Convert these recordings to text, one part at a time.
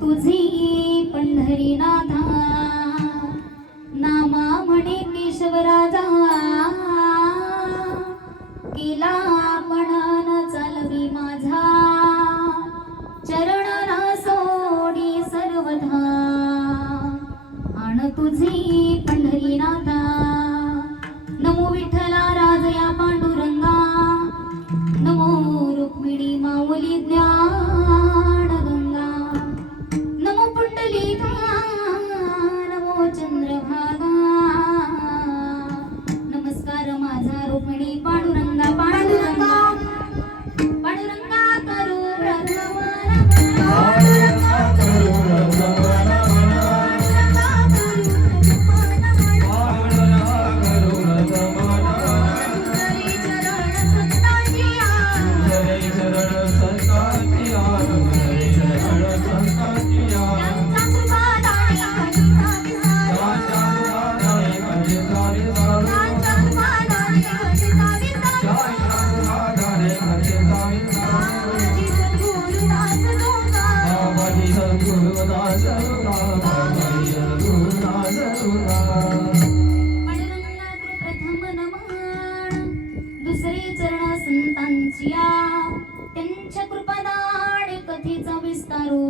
तुझी पंढरीनाथा नामा म्हणे केशवराजा केला म्हणन चालवी माझा चरण ना सोडी सर्वधा आण तुझी पंढरीनाथा नमो विठ्ठला राजया पांडुरंगा नमो रुक्मिणी माऊली ज्ञानगंगा नमो पुंडलिका नमो चंद्रभागा नमस्कार माझा रुक्मिणी पांडुरंगा पांडुरंगा पांडुरंगा करू दुसरे चरण संतांचिया त्यांच्या कृपादान कथेचा विस्तारो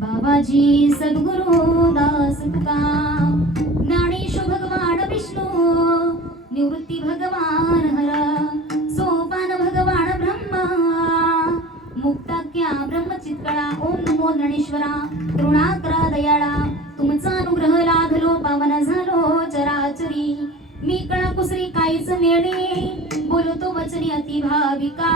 बाबाजी सद्गुरु दास तुका ज्ञानेश्वर भगवान विष्णू निवृत्ती भगवान हर सोपान भगवान ब्रह्मा मुक्ताख्या ब्रह्मचित्कळा ओम नमो ज्ञानेश्वरा करुणाकरा दयाळा तुमचा अनुग्रह लाभलो पावन झालो चराचरी मी कळा कुसरी काहीच मेणे बोलतो वचनी अति भाविका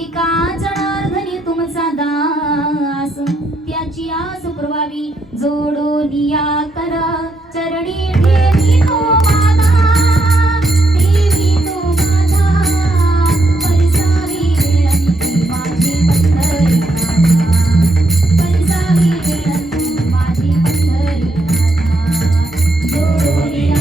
एका जनार्दनी तुमचा दास त्याची आस पुरवावी जोडोनिया कर चरणी ठेवी तो माझा देवी तो माझा परिसावी वेळी माझी पंढरी परिसावी वेळी माझी पंढरी जोडोनिया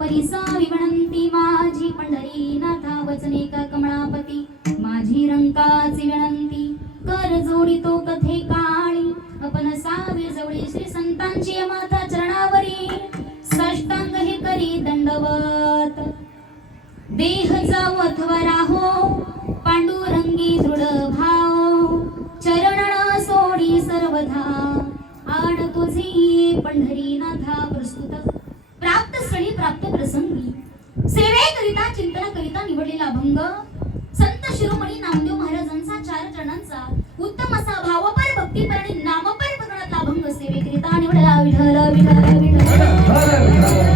परिसावी विनंती माझी पंढरीनाथा वचने का कमळापती माझी रंकाची विनंती कर जोडी तो कथे काळी आपण सावे जवळी श्री संतांची माता चरणावरी साष्टांग हे करी दंडवत देह जाऊ अथवा राहो पांडुरंगी दृढ भाव चरण सोडी सर्वधा आण तुझी पंढरीनाथा प्रस्तुत प्राप्त स्थळी प्राप्त प्रसंगी सेवेकरिता चिंतनाकरिता निवडलेला अभंग संत शिरोमणी नामदेव महाराजांचा 4 चरणांचा उत्तम असा भावपर भक्तीपर आणि नामपर पकडातला अभंग सेवेकरिता निवडला विठ्ठल विठ्ठल विठ्ठल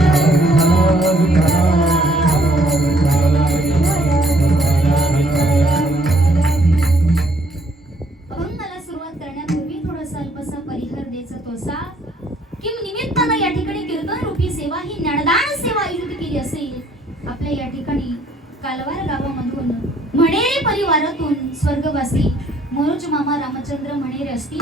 अभंगाला सुरुवात करण्यापूर्वी थोडासा अल्पसा परिहार द्यायचा तोसा किम निमित्तानं या ठिकाणी कीर्तन रूपी सेवा ही ज्ञानदान सेवा आयोजित केली असेल आपल्या या ठिकाणी कालवार गावामधून म्हणेरे परिवारातून स्वर्गवासी मनोज मामा रामचंद्र म्हणेरे असतील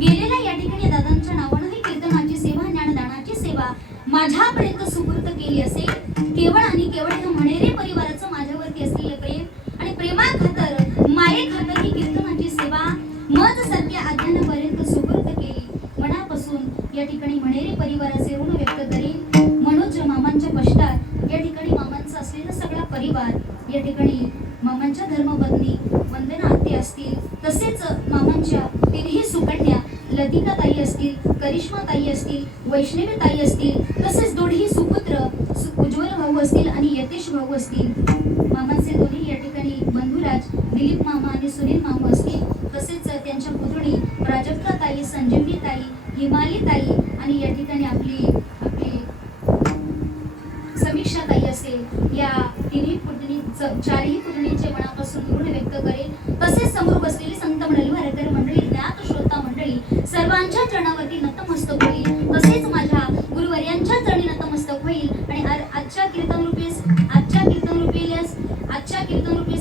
गेलेल्या या ठिकाणी दादांच्या नावानं ही कीर्तनाची सेवा ज्ञानदानाची सेवा माझ्यापर्यंत सुपूर्द केली असेल केवळ आणि केवळ या म्हणेरे परिवाराचं माझ्यावरती असलेलं प्रेम आणि प्रेमाखातर माये खातर ही कीर्तनाची सेवा मज सारख्या आज्ञांपर्यंत सुपूर्द केली मनापासून या ठिकाणी म्हणेरे परिवाराचे ऋण व्यक्त करेन मनोज मामांच्या पश्चात या ठिकाणी मामांचा असलेला सगळा परिवार या ठिकाणी मामांच्या धर्मपत्नी वंदना आत्या असतील तसेच मामांच्या 3ही सुकन्या लतिका ताई असतील करिश्मा ताई असतील वैष्णवी ताई असतील तसेच दोन्ही सुपुत्र उज्ज्वल भाऊ असतील आणि यतेश भाऊ असतील मामांचे दोन्ही या ठिकाणी बंधुराज दिलीप मामा आणि सुनील मामा असतील तसेच त्यांच्या पुतणी प्राजक्ता ताई संजीवनी ताई हिमाली ताई आणि या ठिकाणी आपली समीक्षा ताई असेल या 4ही पुतणींचे मनापासून ऋण व्यक्त करेल तसेच समोर बसलेली संत मंडळी वारकरी मंडळी ज्ञात श्रोता मंडळी सर्वांच्या चरणावरती नतमस्तक होईल तसेच माझ्या गुरुवर्यांच्या चरणी नतमस्तक होईल आणि आजच्या कीर्तन रूपी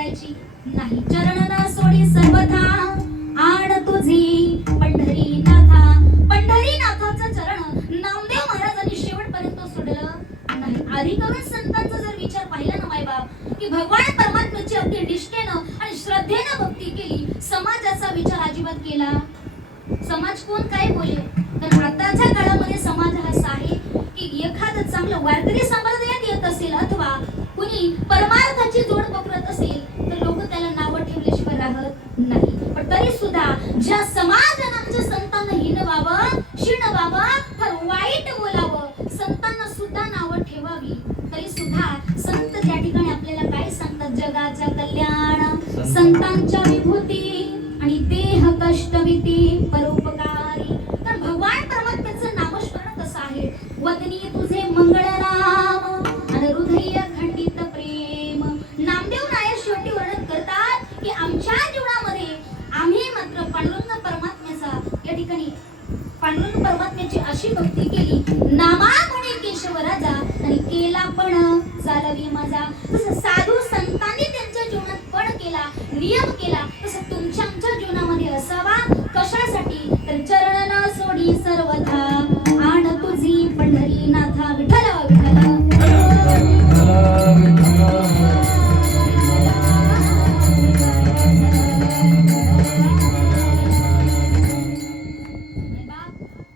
सोडायची नाही. चरण न सोडी सर्वथा आण तुझी पंढरीनाथा. पंढरीनाथाचं चरण नामदेव महाराजांनी शेवटपर्यंत सोडलं नाही. आधी करून संतांचा जर विचार पाहिला ना मायबाप, की भगवान परमात्म्याची अगदी निष्ठेनं आणि श्रद्धेनं भक्ती केली, समाजाचा विचार अजिबात केला. समाज कोण काय बोले, तर आताच्या काळामध्ये समाज असा आहे की एखादं चांगलं वारकरी संप्रदायात येत असेल अथवा कुणी परमार्थाची जोड पकडत असेल तर लोक त्याला नावं ठेवल्याशिवाय राहत नाही. पण तरी सुद्धा ज्या समाजानं आमच्या संतांना हिणवावं, शिणवावं, फार वाईट बोलावं, संतांना सुद्धा नावं ठेवावी, तरी सुद्धा संत त्या ठिकाणी आपल्याला काय सांगतात, जगाच्या कल्याण संतांच्या विभूती आणि देह कष्टविती परोपकारी. तर भगवान परमात्म्याचं नामस्मरण कसं आहे, वदनी तुझे मंगळ नाम आणि हृदय खंडित प्रेम. नामदेव नायक शेवटी वर्णन करतात की आमच्या जीवनामध्ये आम्ही मात्र पांडुरंग परमात्म्याचा या ठिकाणी पांडुरंग परमात्म्याची अशी भक्ती केली, नामामुळे केशव राजा आणि केला पण चालवी माझा. तसं साधू संतांनी त्यांच्या जीवनात पण केला, नियम केला, तसं तुमच्या आमच्या जीवनामध्ये असावा. कशासाठी, तर चरण न सोडी सर्वथा आण तुझी पंढरीनाथा. विठ्ठल विठ्ठल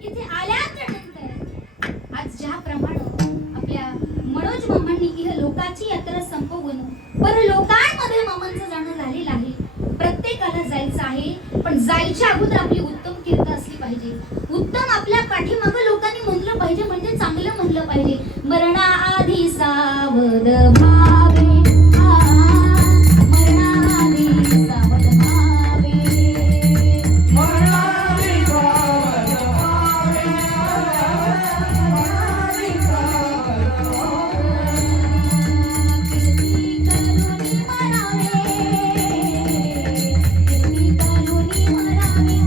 इथे आल्यानंतर आज ज्याप्रमाणे आपल्या मनोज मामांनी इह लोकाची यात्रा संपवून परलोकांमध्ये मामांचं जाणं झालेलं आहे. प्रत्येकाला जायचं आहे, पण जायच्या अगोदर आपली उत्तम कीर्त असली पाहिजे. उत्तम आपल्या पाठीमागं लोकांनी म्हणलं पाहिजे, म्हणजे चांगलं म्हणलं पाहिजे. मरणाआधी सावध भावे, मरणाआधी सावध भावे, मरणाआधी सावध भावे, मरणाआधी सावध भावे. कीर्ती करुणी मरावे,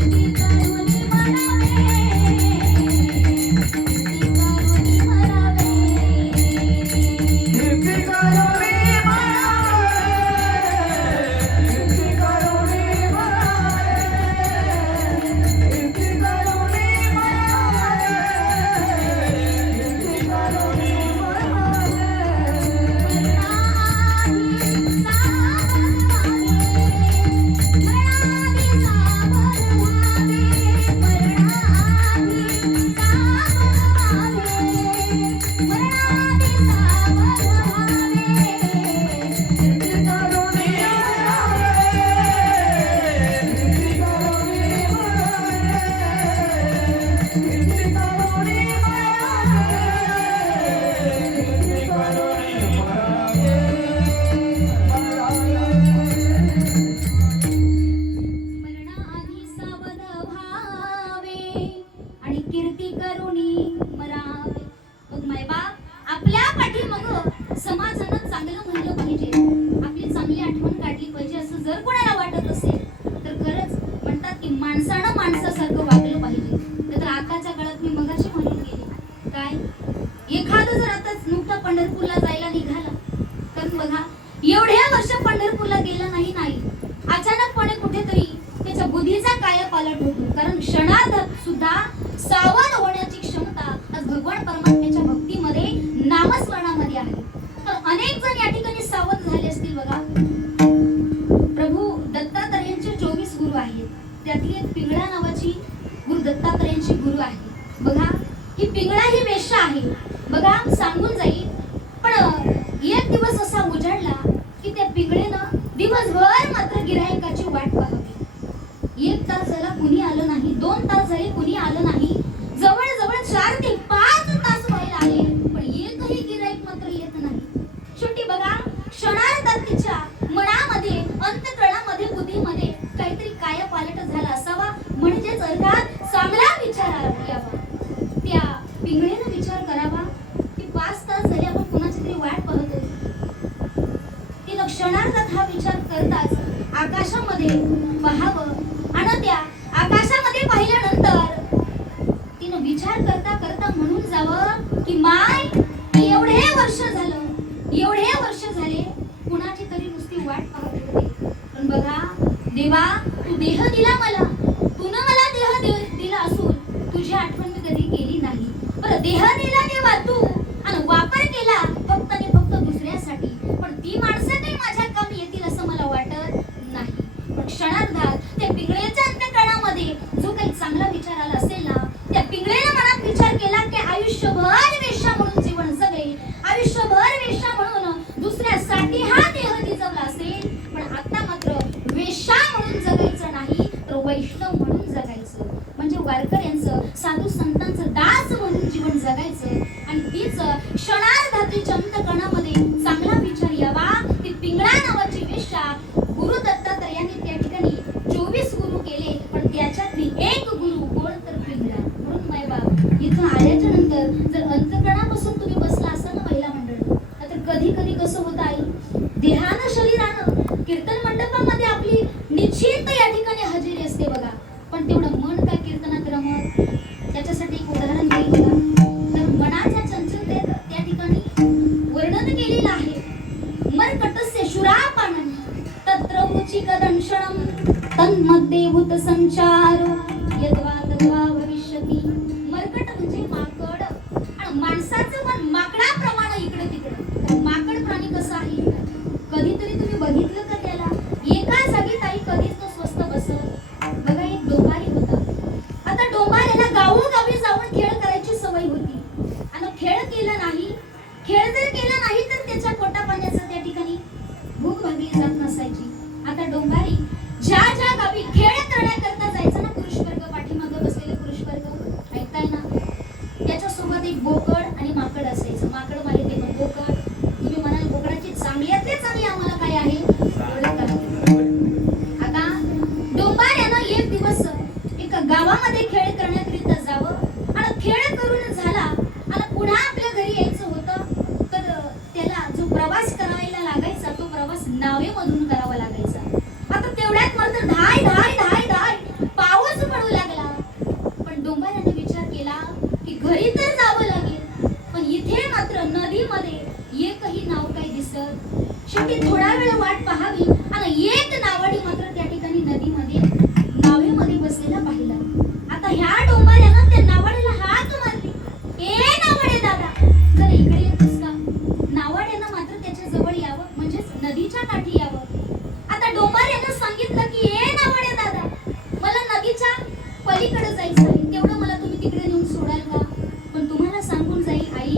कीर्ती करुणी मरावे, कीर्ती करुणी मरावे, कीर्ती करुणी मरावे. कीर्ती करुणी मरणाआधी सावध व्हावे आणि कीर्ती करुणी मरावे. मग मायबाप, आपल्या पाठीमागं समाजानं चांगलं म्हणलं पाहिजे, आपली चांगली आठवण काढली पाहिजे, असं जर कोणाला वाटत असेल तर खरंच म्हणतात की माणसानं माणसासारखं वागलं पाहिजे. तर आताच्या काळात मी मगाशी म्हणून गेले काय, एखादं जर आता नुकतं पंढरपूरला जायला निघाला तर बघा, एवढ्या वर्ष पंढरपूरला गेला नाही, अचानकपणे कुठेतरी त्याच्या बुद्धीचा कायापालट होतो. कारण क्षणार्धात सुद्धा सावध होण्याची क्षमता आज भगवान परमात्म्याच्या भक्तीमध्ये, नामस्मरणामध्ये आहे. तर अनेक जण या ठिकाणी सावध झाले असतील. बघा, प्रभू दत्तात्रेयांचे 24 गुरु आहेत, त्यातली एक पिंगळा नावाची गुरु दत्तात्रेयांची गुरु आहे. बघा, ही पिंगळा ही वेश्या आहे. बघा, सांगून जाईल, पण एक दिवस असा उजाडला की त्या पिंगळेनं दिवसभर मात्र गिरायकाची वाट पाहावी. 1 तास झाला कुणी आलं नाही, 2 तास झाले कुणी आलं नाही, जवळजवळ 4 ते 5 तास व्हायला आले, पण एकही गिराईक मात्र येत नाही. शेवटी बघा, क्षणार्धात तिच्या मनामध्ये, अंतःकरणामध्ये, बुद्धीमध्ये काहीतरी कायापालट झाला असावा, म्हणजेच अर्थात चांगला विचार यावा. त्या पिंगळेनं विचार करावा की 5 तास झाले आपण कुणाची तरी वाट पाहतोय. तिनं क्षणार्धात हा विचार करताच आकाशामध्ये पाहावं आणि त्या आकाशामध्ये पाहिल्यानंतर तिनं विचार करता करता म्हणून जावं की माय, एवढे वर्ष झालं, एवढे वर्ष झाले देवा तू देह दिला मला, तून मला दिला असून तुझी आठवण मी कधी केली नाही. बरं देह दिला देवा तू आणि वापर केला फक्त आणि फक्त दुसऱ्यासाठी, पण ती माणसं काही माझ्या कामी येतील असं मला वाटत नाही. पण क्षणार्धात त्या पिंगळेच्या अंतःकरणामध्ये जो काही चांगला विचार आला असेल ना, त्या पिंगळेने मनात विचार केला की आयुष्यभर वेश्या म्हणून जीवन जगेल, आयुष्यभर वेश्या म्हणून दुसऱ्यासाठी हा देह दिजवला असेल, पण आता मात्र वेश्या म्हणून जगायचं नाही तर वैष्णव म्हणून जगायचं, म्हणजे वारकऱ्यांचं साधू संतांचं दास म्हणून जीवन जगायचं. आणि तीच क्षणार्धातीच्या अंतःकरणामध्ये चांगला विचार यावा. ती पिंगळा नावाची वेश्या गुरु दत्तात्रयांनी त्या ठिकाणी 24 गुरु केले, पण त्याच्यातली एक गुरु कोण तर पिंगळा. म्हणून मायबाप इथं आल्याच्या नंतर जर अंतःकरणापासून तुम्ही बसला असाल ना महिला मंडळ, तर कधी कधी कसं होतं आई, देहानं शरीरानं कीर्तन मंडपामध्ये आपली निश्चित या ठिकाणी हजेरी असते बघा, पण तेवढं मन काय कीर्तनात रमत. त्याच्यासाठी एक उदाहरण देईल बघा. तर मनाच्या चंचलतेत त्या ठिकाणी वर्णन केलेलं आहे. मर्कटस्य शूरापानं तत्र उचिकदंशनम तन्मध्ये भूत संचार यद्वा तद्वा भविष्यति. मर्कट म्हणजे माकड, आणि माणसाचं मन माकडाप्रमाणे इकडे तिकडे. माकड प्राणी कसा आहे, कधीतरी तुम्ही बघितलं का त्याला एका जागी ताई कधीच तो स्वस्त बसत. बघा एक डोंबारी होता. आता डोंबाऱ्याला गावोगावी जाऊन खेळ करायची सवय होती, आणि खेळ केला नाही, खेळ जर केला नाही तर त्याच्या पोटा पाण्याचं त्या ठिकाणी भूक भागली जात नसायची. आता डोंबारी ज्या ज्या गावी खेळ करण्याकरता जायचं ना, पुरुष वर्ग पाठीमागे बसलेले पुरुष वर्ग ऐकताय ना, त्याच्यासोबत एक बोकड आणि माकड असायचं. माकड माहिती पण बोकड, तुम्ही म्हणाल बोकडाची चांगल्यातले चांगली आम्हाला काय आहे एवढं करा. आता डोंबाऱ्यानं एक दिवस एका गावामध्ये खेळ करण्याकरिता जावं, आणि खेळ करून झाला आणि पुन्हा आपल्या घरी यायचं होतं, तर त्याला जो प्रवास करायला लागायचा तो प्रवास नावेमधून करावा लागायचा. आता तेवढ्यात मात्र धाय धाय धाय धाय पाऊस पडू लागला. पण डोंबाऱ्याने विचार केला की घरी तर जावं लागेल, पण इथे मात्र नदीमध्ये एकही नाव काही दिसत. शेवटी थोडा वेळ वाट पाहावी, आणि एक नावाडी मात्र त्या ठिकाणी नदीमध्ये नावेमध्ये बसलेला पाहिला. आता ह्या डोंबाऱ्यानं त्या नावाड्याला हाक मारली, ए नावाडे दादा जरा इकडे येतोस का. नावाड्यानं मात्र त्याच्या जवळ यावं, म्हणजेच नदीच्या काठी यावं. आता डोंबाऱ्यानं सांगितलं की ए नावाडे दादा मला नदीच्या पलीकडे जायचं